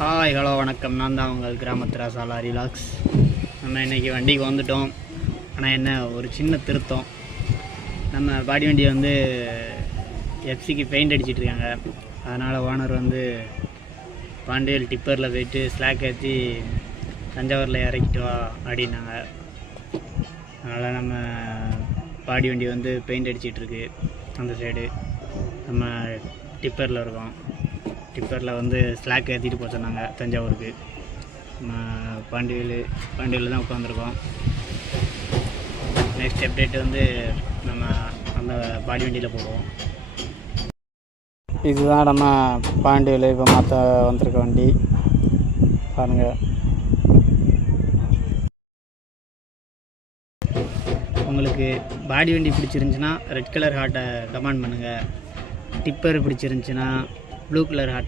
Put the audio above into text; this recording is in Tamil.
ஹாய் ஹலோ வணக்கம். நான் தான் உங்கள் கிராமத்து ராசாலா ரிலாக்ஸ். நம்ம இன்றைக்கி வண்டிக்கு வந்துவிட்டோம். ஆனால் என்ன ஒரு சின்ன திருத்தம், நம்ம பாடி வண்டியை வந்து எஃப்சிக்கு பெயிண்ட் அடிச்சிட்ருக்காங்க. அதனால் ஓனர் வந்து பாண்டியல் டிப்பரில் போய்ட்டு ஸ்லாக் ஏற்றி தஞ்சாவூரில் இறக்கிட்டு வா அப்படின்னாங்க. அதனால் நம்ம பாடி வண்டி வந்து பெயிண்ட் அடிச்சிட்ருக்கு. அந்த சைடு நம்ம டிப்பரில் இருக்கோம். டிப்பரில் வந்து ஸ்லாக் ஏற்றிட்டு போக சொன்னாங்க தஞ்சாவூருக்கு. பாண்டியில் தான் உட்காந்துருக்கோம். நெக்ஸ்ட் அப்டேட் வந்து நம்ம அந்த பாடி வண்டியில் போடுவோம். இதுதான் நம்ம பாண்டியில் இப்போ மாற்ற வந்திருக்க வண்டி பாருங்கள். உங்களுக்கு பாடி வண்டி பிடிச்சிருந்துச்சின்னா ரெட் கலர் ஹார்ட்டை கமெண்ட் பண்ணுங்கள். டிப்பர் பிடிச்சிருந்துச்சின்னா ப்ளூ கலர் ஹார்ட்